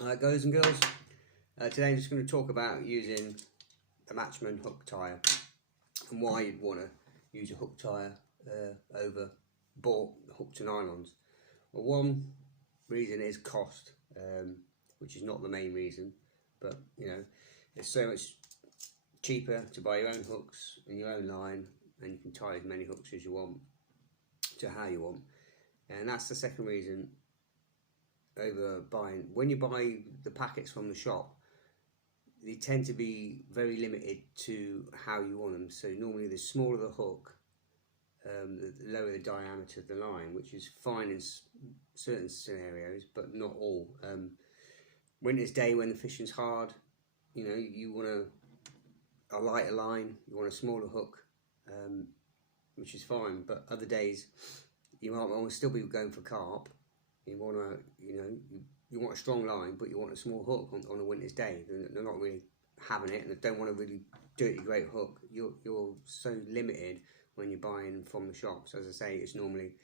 Guys and girls, today I'm just going to talk about using a matchman hook tire and why you'd want to use a hook tire over bought hook to nylons. Well, one reason is cost, which is not the main reason, but you know, it's so much cheaper to buy your own hooks and your own line, and you can tie as many hooks as you want to how you want. And that's the second reason over buying. When you buy the packets from the shop, they tend to be very limited to how you want them. So normally the smaller the hook, the lower the diameter of the line, which is fine in certain scenarios, but not all. Winter's day when the fishing's hard, you know, you want a lighter line, you want a smaller hook, which is fine. But other days, you might want to still be going for carp. You want to, you want a strong line, but you want a small hook on a winter's day. They're not really having it, and they don't want a really dirty great hook. You're so limited when you're buying from the shops. As I say, it's normally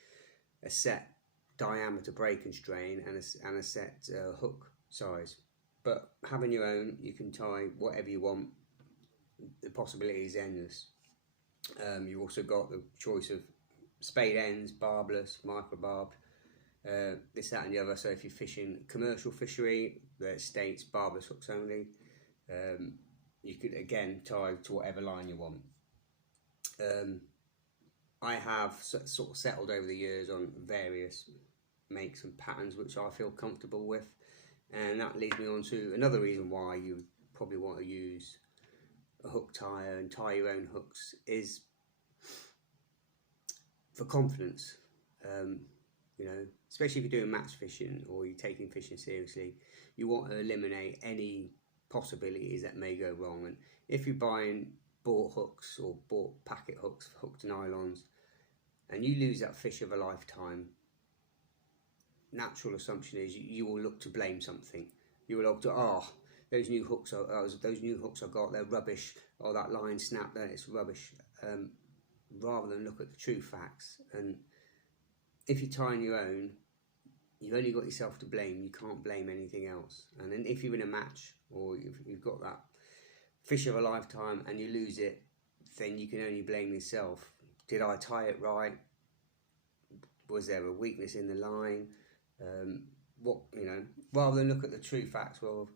a set diameter break and strain and a set hook size. But having your own, you can tie whatever you want. The possibility is endless. You've also got the choice of spade ends, barbless, micro barbed. This, that and the other. So if you're fishing commercial fishery that states barbless hooks only, you could again tie to whatever line you want. I have sort of settled over the years on various makes and patterns which I feel comfortable with, and that leads me on to another reason why you probably want to use a hook tire and tie your own hooks is for confidence. You know, especially if you're doing match fishing or you're taking fishing seriously, you want to eliminate any possibilities that may go wrong. And if you're buying bought hooks or bought packet hooks, hook to nylons, and you lose that fish of a lifetime, natural assumption is you will look to blame something. You will look to, those new hooks I got, they're rubbish. Oh, that line snapped there, it's rubbish. Rather than look at the true facts. And if you're tying your own, you've only got yourself to blame. You can't blame anything else. And then if you're in a match or you've got that fish of a lifetime and you lose it, then you can only blame yourself. Did I tie it right? Was there a weakness in the line? Rather than look at the true facts. Well,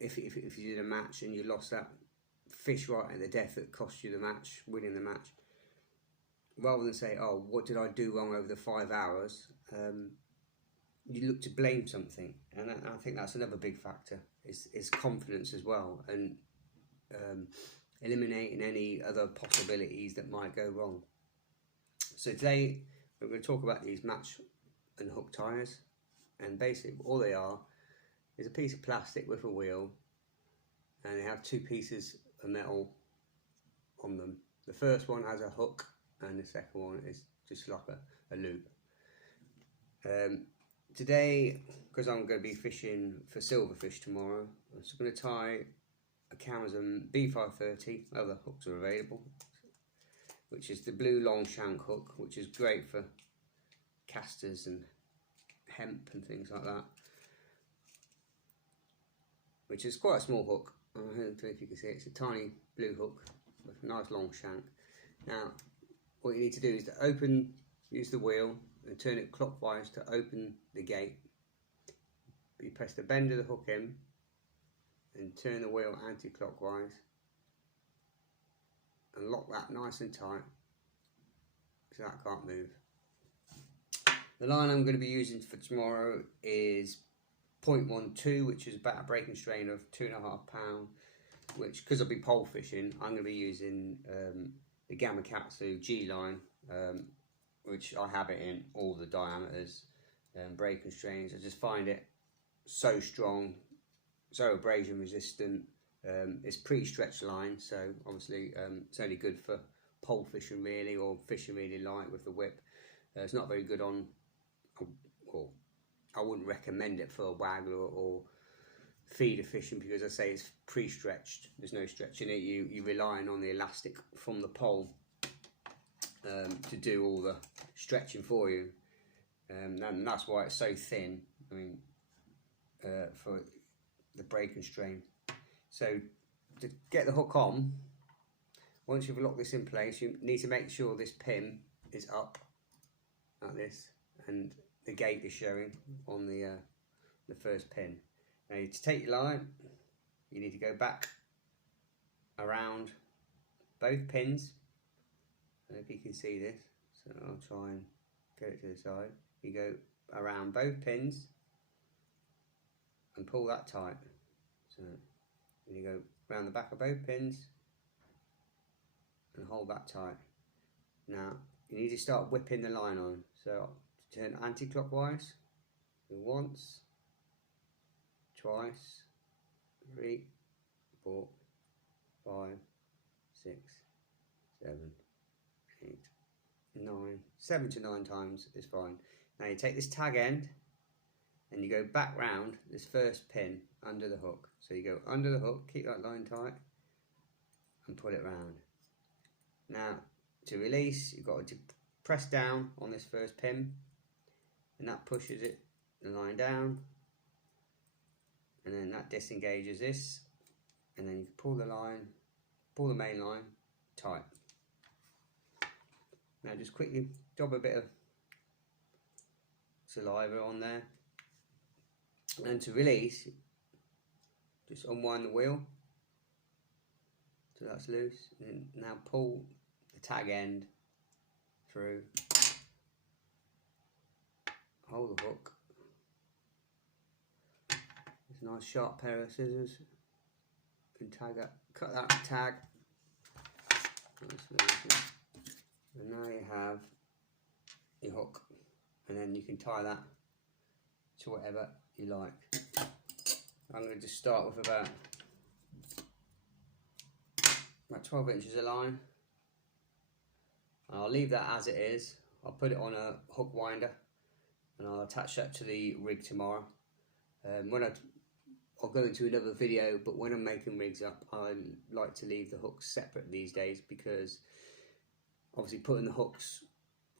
if you did a match and you lost that fish right at the death that cost you the match, winning the match, rather than say, oh, what did I do wrong over the 5 hours, you look to blame something. And I think that's another big factor, is confidence as well, and eliminating any other possibilities that might go wrong. So today we're going to talk about these match and hook tires, and basically all they are is a piece of plastic with a wheel, and they have two pieces of metal on them. The first one has a hook, and the second one is just like a loop. Today, because I'm going to be fishing for silverfish tomorrow, I'm just going to tie a Amazon B530, other hooks are available, which is the blue long shank hook, which is great for casters and hemp and things like that, which is quite a small hook. I don't know if you can see it. It's a tiny blue hook with a nice long shank. Now, what you need to do is to use the wheel and turn it clockwise to open the gate. You press the bend of the hook in and turn the wheel anti-clockwise and lock that nice and tight so that can't move. The line I'm going to be using for tomorrow is 0.12, which is about a breaking strain of 2.5 pounds, which, because I'll be pole fishing, I'm going to be using the Gamakatsu G line, which I have it in all the diameters and breaking strains. I just find it so strong, so abrasion resistant. It's pre-stretched line, so obviously it's only good for pole fishing really, or fishing really light with the whip. It's not very good on, or I wouldn't recommend it for a waggler or feeder fishing, because I say it's pre-stretched. There's no stretch in it. You're relying on the elastic from the pole to do all the stretching for you, and that's why it's so thin. I mean, for the break and strain. So to get the hook on, once you've locked this in place, you need to make sure this pin is up like this and the gate is showing on the first pin. Now to take your line, you need to go back around both pins. I don't know if you can see this, so I'll try and get it to the side. You go around both pins and pull that tight. So you go around the back of both pins and hold that tight. Now you need to start whipping the line on. So turn anti-clockwise. Once, twice, 3, 4, 5, 6, 7, 8, 9, 7 to 9 times is fine. Now you take this tag end and you go back round this first pin under the hook. So you go under the hook, keep that line tight and pull it round. Now to release, you've got to press down on this first pin and that pushes it, the line down, and then that disengages this, and then you can pull the line, pull the main line tight. Now just quickly dab a bit of saliva on there, and to release, just unwind the wheel so that's loose, and now pull the tag end through, hold the hook. It's a nice sharp pair of scissors. You can tag that, cut that tag. And now you have your hook, and then you can tie that to whatever you like. I'm going to just start with about 12 inches of line. And I'll leave that as it is. I'll put it on a hook winder and I'll attach that to the rig tomorrow. I'll go into another video, but when I'm making rigs up, I like to leave the hooks separate these days, because obviously putting the hooks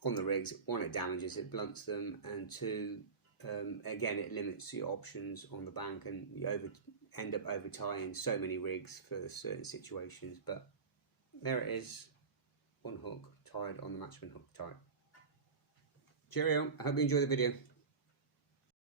on the rigs, one, it damages, it blunts them, and two, again, it limits your options on the bank, and you end up over tying so many rigs for certain situations. But there it is, one hook tied on the Matchman hook type. Cheerio, I hope you enjoy the video.